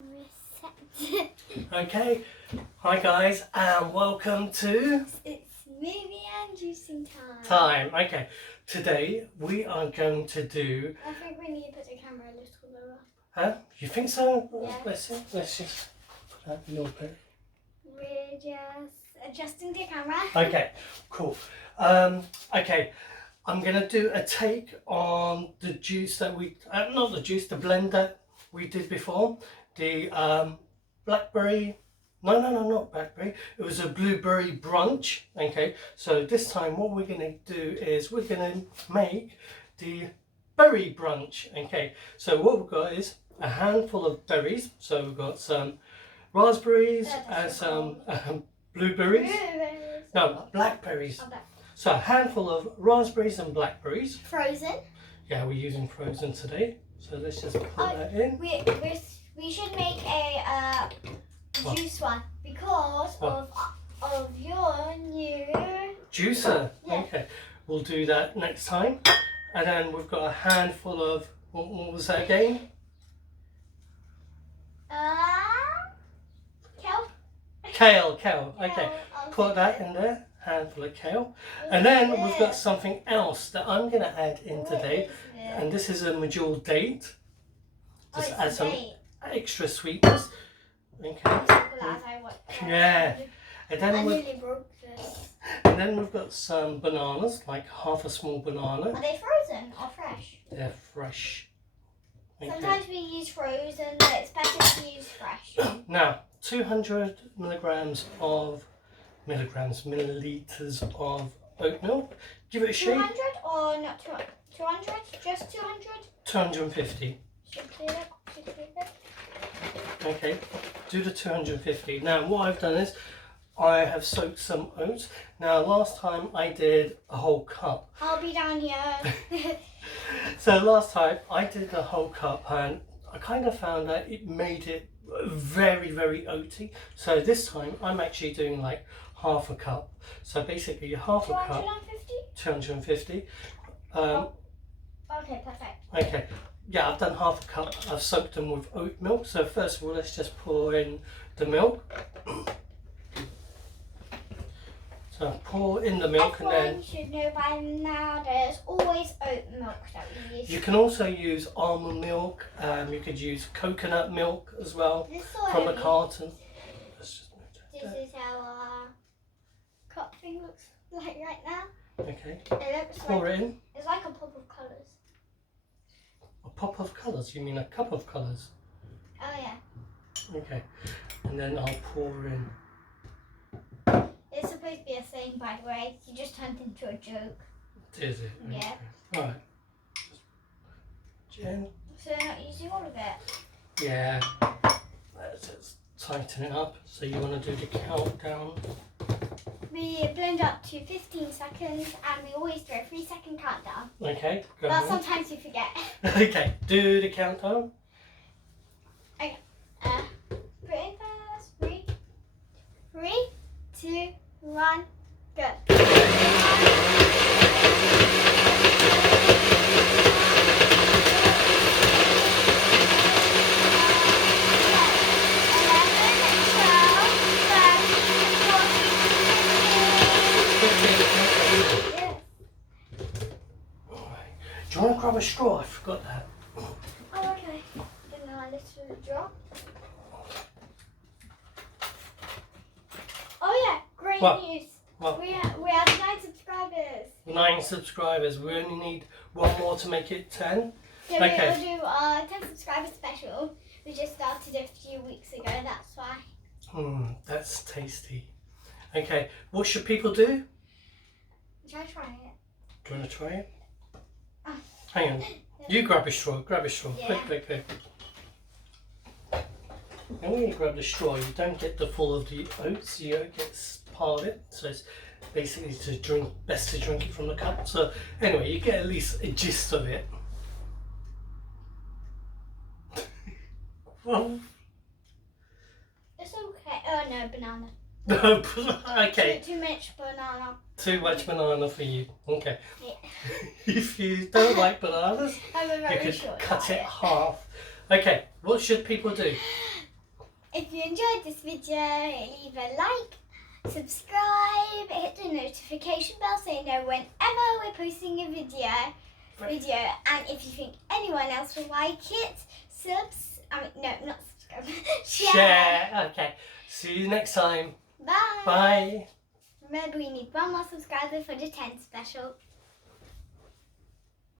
Reset. Okay, hi guys, and welcome to It's smoothie and juicing time. Okay, today we are going to do. I think we need to put the camera a little lower. Huh? You think so? Yeah. Let's just put that a little bit. We're just adjusting the camera. Okay, cool. Okay, I'm gonna do a take on the juice that we not the juice, the blend that we did before. The blackberry. No, not blackberry. It was a blueberry brunch. Okay, so this time what we're gonna do is we're gonna make the berry brunch. Okay, so what we've got is a handful of berries. So we've got some raspberries and some blueberries. No, blackberries. Oh, So a handful of raspberries and blackberries. Frozen. Yeah, we're using frozen today. So let's just put that in. We should make a juice one because of your new Juicer. Yeah. Okay, we'll do that next time. And then we've got a handful of, what was that again? kale. Kale. Okay, put that in there. Handful of kale. And then we've got something else that I'm going to add in today. And this is a Medjool Date. Just add some extra sweetness. Okay. Yeah. And then I nearly broke this. And then we've got some bananas, like half a small banana. Are they frozen or fresh? They're fresh. Okay. Sometimes we use frozen, but it's better to use fresh. Now, 200 milliliters of oat milk. Give it a shake. 200 or not 200? 200? Just 200? 250. Should do it. Okay, do the 250. Now, what I've done is I have soaked some oats. Now, last time I did a whole cup. I'll be down here. So last time I did a whole cup and I kind of found that it made it very, very oaty. So this time I'm actually doing like half a cup. So basically half a cup. 250. Okay, perfect. Okay. Yeah, I've done half a cup. I've soaked them with oat milk. So first of all, let's just pour in the milk. So pour in the milk. Everyone And then should know by now there's always oat milk that we use. you can also use almond milk. You could use coconut milk as well from the carton. This is how our cup thing looks like right now. Okay. It looks Pour like it in. it's like a pop of colours. A pop of colours? You mean a cup of colours? Oh yeah. Okay. And then I'll pour in. It's supposed to be a saying, by the way. You just turned into a joke. Is it? Yeah. Okay. Alright. Jen? So you're not using all of it? Yeah. Let's just tighten it up. So you want to do the countdown? We blend up to 15 seconds and we always do a 3-second countdown. Okay. Go But on. sometimes you forget. Okay. Do the countdown. Okay. Put in first. 3, 2, 1, go. Do you want to grab a straw? I forgot that. Oh, okay. Then a little drop. Oh yeah, great What? news. What? We have 9 subscribers. 9 subscribers. We only need one more to make it 10. So Okay. we'll do a 10 subscriber special. We just started a few weeks ago, that's why. That's tasty. Okay, what should people do? Try trying it. Do you want to try it? Oh. Hang on. You grab a straw. Grab a straw. Yeah. Quick. And when you grab the straw, you don't get the full of the oats. You get part of it. So it's basically best to drink it from the cup. So anyway, you get at least a gist of it. Well, It's okay. Oh no, banana. no, okay. Too much banana. Too much banana for you. Okay. Yeah. If you don't like bananas, I'm a you very could short cut it diet. half. Okay, what should people do? If you enjoyed this video, leave a like, subscribe, hit the notification bell so you know whenever we're posting a video. And if you think anyone else will like it, not subscribe. Share. Okay. See you next time. Bye. Bye. Remember, we need one more subscriber for the 10 special.